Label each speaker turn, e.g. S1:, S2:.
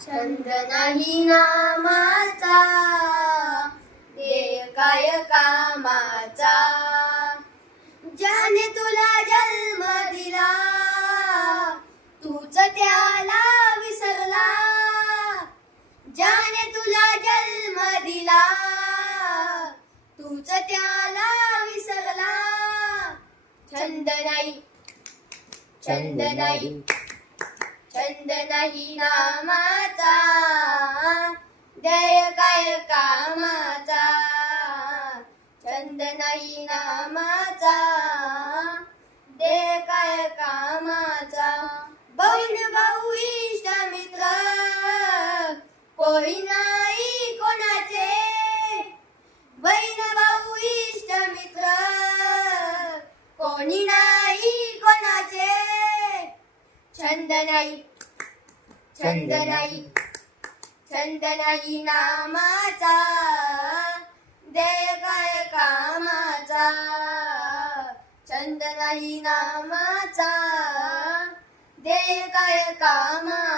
S1: छंद नाही नामाचा देव काय कामाचा. ज्याने तुला जन्म दिला तूच त्याला विसरला. ज्याने तुला जन्म दिला तूच त्याला विसरला. छंद नाही छंद नाही छंद नाही नामाचा. देय काय कामाचा. छंद नाही नामाचा. देय काय कामाचा. बहीण भाऊ इष्ट मित्र. कोणी नाही कोणाचे. बहीण भाऊ इष्ट मित्र. कोणी नाही कोणाचे. छंद नाही चंदनाई चंदनाई नामाचा देव काय कामाचा. चंदनाई नामाचा देव काय कामाचा.